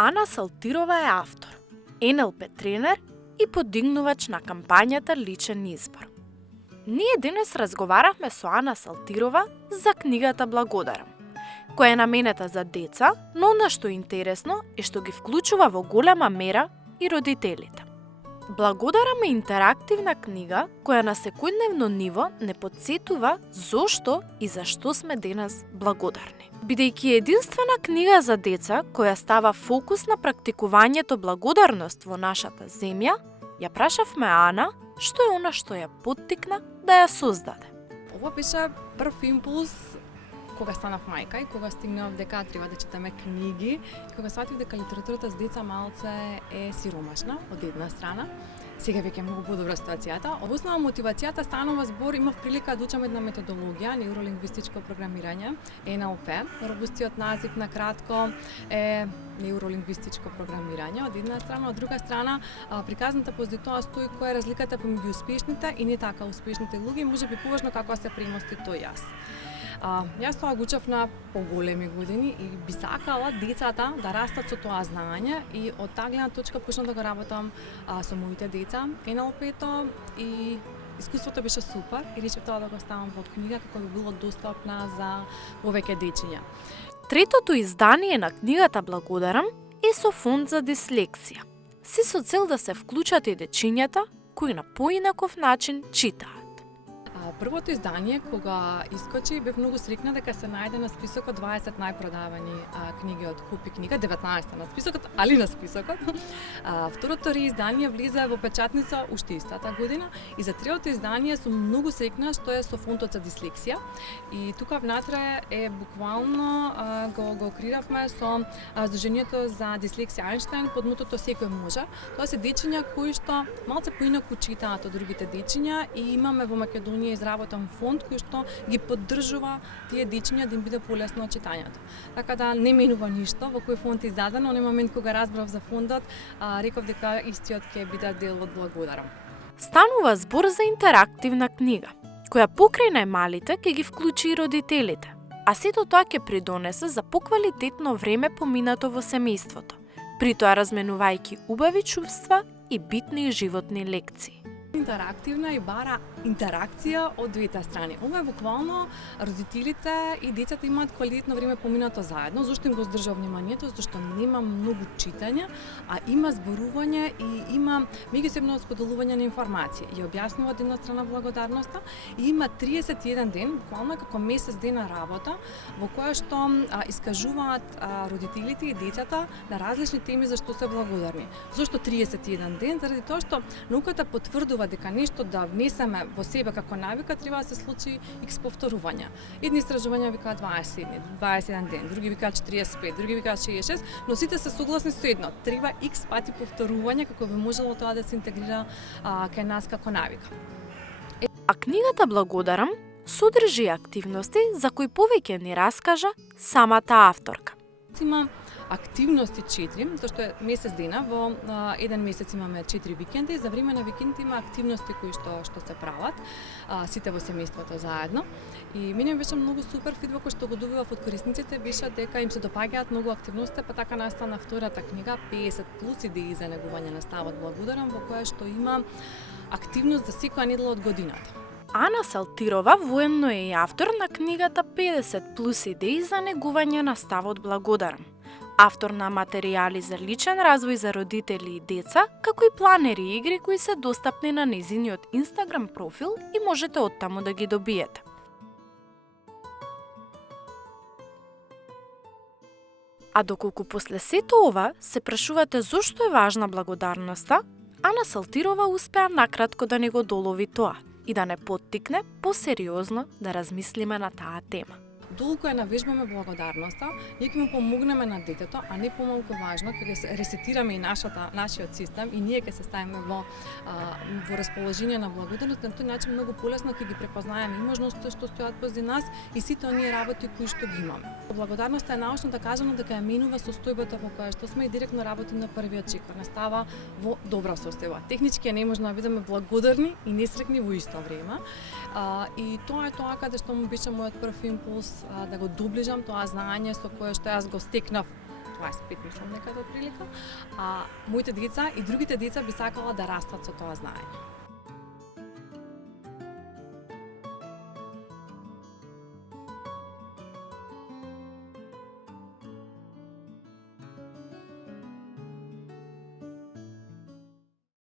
Ана Салтирова е автор, НЛП тренер и подигнувач на кампањата Личен избор. Ние денес разговаравме со Ана Салтирова за книгата Благодарам, која е наменета за деца, но она што е интересно е што ги вклучува во голема мера и родителите. Благодарам е интерактивна книга која на секојдневно ниво не потсетува зошто и зашто сме денес благодарни. Бидејќи е единствена книга за деца која става фокус на практикувањето благодарност во нашата земја, ја прашавме Ана што е она што ја поттикна да ја создаде. Ова беше прв импулс кога станав мајка и кога стигнав дека треба да читаме книги и кога сватив дека литературата за деца малце е сиромашна од една страна. Сега веќе е многу подобра ситуацијата. Основна мотивацијата станува збор, имав прилика да учам една методологија, неуролингвистичко програмирање, НЛП. Робустиот назив на кратко е неуролингвистичко програмирање од една страна, од друга страна приказната позади тоа стои која е разликата помеѓу успешните и не така успешните луѓе, можеби поважно како се премости тој јас. Јас тоа го учев на поголеми години и би сакала децата да растат со тоа знаење и од таа гледна точка почнав да го работам со моите деца, НЛП-то и искуството беше супер и речев тоа да го ставам во книга како би било достапна за повеќе дечиња. Третото издание на книгата Благодарам е со фонд за дислексија, се со цел да се вклучат и дечињата кои на поинаков начин читаат. Првото издание, кога искочи, бев многу срекна дека се најде на списокот 20 најпродавани книги од Купи книга, 19 на списокот, али на списокот. Второто реиздание влиза во печатница уште истата година и за третото издание сум многу срекна што е со фондот за дислексија. И тука внатре е буквално го креиравме со Сдруженијето за дислексија Ајнштајн под мотото секој може. Тоа се дечиња кои што малце поинаку читаат од другите дечиња и имаме во Македонија изработен фонд кој што ги поддржува тие дечиња да им биде полесно читањето. Така да не менува ништо во кој фонд е издадено. Оној момент кога разбрав за фондот, реков дека истиот ќе биде дел од Благодарам. Станува збор за интерактивна книга, која покрај најмалите ќе ги вклучи и родителите, а сето тоа ќе придонесе за поквалитетно време поминато во семејството, при тоа разменувајќи убави чувства и битни животни лекции. Интерактивна и бара интеракција од двете страни. Ова е буквално родителите и децата имаат квалитетно време поминато заедно. Зошто им го здржав вниманието? Зашто нема многу читање, а има зборување и има меѓусебно споделување на информации. Ја објаснува од една страна благодарноста и има 31 ден, буквално како месец дена работа, во која што искажуваат родителите и децата на различни теми за што се благодарни. Зошто 31 ден? Заради тоа што науката потврдува дека нешто да внесеме во себе како навика треба да се случи икс повторувања. Едни истражувања викаат 21 ден, други викаат 45, други викаат 66, но сите се согласни со едно. Треба икс пати повторување како би можело тоа да се интегрира кај нас како навика. А книгата Благодарам содржи активности за кои повеќе ни раскажа самата авторка. Има активности 4, тоа што е месец дена, во еден месец имаме 4 викенди, за време на викендите има активности кои што се прават, сите во семејството заедно. И мене беше многу супер фидбакот што го добивав од корисниците беше дека им се допаѓаат многу активности, па така настана втората книга 50 плюс идеи за негување на ставот Благодарам, во која што има активност за секоја недела од годината. Ана Салтирова воедно е и автор на книгата 50 плюс идеи за негување на ставот Благодарам. Автор на материјали за личен развој за родители и деца, како и планери и игри кои се достапни на нејзиниот Инстаграм профил и можете оттаму да ги добиете. А доколку после сето ова се прашувате зошто е важна благодарноста, Ана Салтирова успеа накратко да не го долови тоа и да не поттикне посериозно да размислиме на таа тема. Долго навежбаме благодарноста, ние ќе му помогнеме на детето, а не помалку важно, ќе се ресетираме и нашиот систем и ние ќе се ставиме во расположение на благодарност, на тој начин многу полесно ќе ги препознаеме и можностите што стојат позади нас и сите оние работи кои што ги имаме. Благодарноста е научно доказано дека ја менува состојбата во која што сме и директно работим на првиот чекор, не става во добра состојба. Технички не можеме да бидеме благодарни и несрекни во исто време. И тоа е тоа каде што му беше мојот прв импулс да го доближам тоа знаење со кое што јас го стекнав 25 мислам некаде од прилика, моите деца и другите деца би сакала да растат со тоа знаење.